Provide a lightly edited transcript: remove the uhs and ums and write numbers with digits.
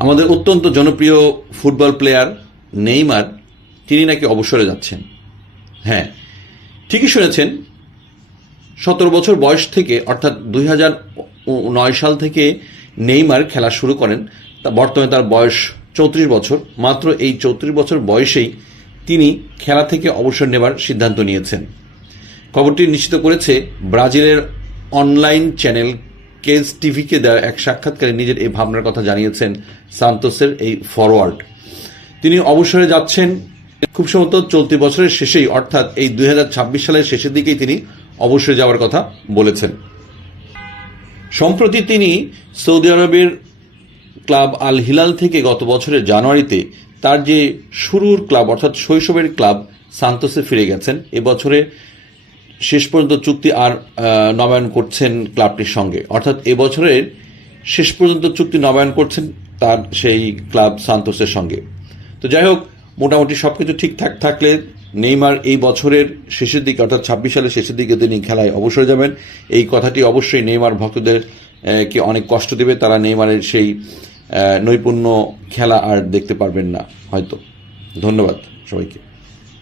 আমাদের অত্যন্ত জনপ্রিয় ফুটবল প্লেয়ার নেইমার তিনি নাকি অবসরে যাচ্ছেন। হ্যাঁ, ঠিকই শুনেছেন। 17 বছর বয়স থেকে অর্থাৎ 2009 সাল থেকে নেইমার খেলা শুরু করেন। বর্তমানে তার বয়স 34 বছর। মাত্র এই 34 বছর বয়সেই তিনি খেলা থেকে অবসর নেবার সিদ্ধান্ত নিয়েছেন। খবরটি নিশ্চিত করেছে ব্রাজিলের অনলাইন চ্যানেল কেজ টিভিকে দেওয়া এক সাক্ষাৎকারে নিজের এই ভাবনার কথা জানিয়েছেন সান্তোসের এই ফরওয়ার্ড। তিনি অবসরে যাচ্ছেন খুব সম্ভবত চলতি বছরের শেষেই, অর্থাৎ এই 2026 সালের শেষের দিকেই তিনি অবসরে যাওয়ার কথা বলেছেন। সম্প্রতি তিনি সৌদি আরবের ক্লাব আল হিলাল থেকে গত বছরের জানুয়ারিতে তার যে শুরুর ক্লাব অর্থাৎ শৈশবের ক্লাব সান্তোসে ফিরে গেছেন। এবছরে শেষ পর্যন্ত চুক্তি আর নবায়ন করছেন ক্লাবটির সঙ্গে, অর্থাৎ এবছরের শেষ পর্যন্ত চুক্তি নবায়ন করছেন তার সেই ক্লাব সান্তোসের সঙ্গে। তো যাই হোক, মোটামুটি সবকিছু ঠিকঠাক থাকলে নেইমার এই বছরের শেষের দিকে অর্থাৎ 26 সালের শেষের দিকে তিনি খেলায় অবসরে যাবেন। এই কথাটি অবশ্যই নেইমার ভক্তদের কে অনেক কষ্ট দেবে। তারা নেইমারের সেই নৈপুণ্য খেলা আর দেখতে পারবেন না হয়তো। ধন্যবাদ সবাইকে।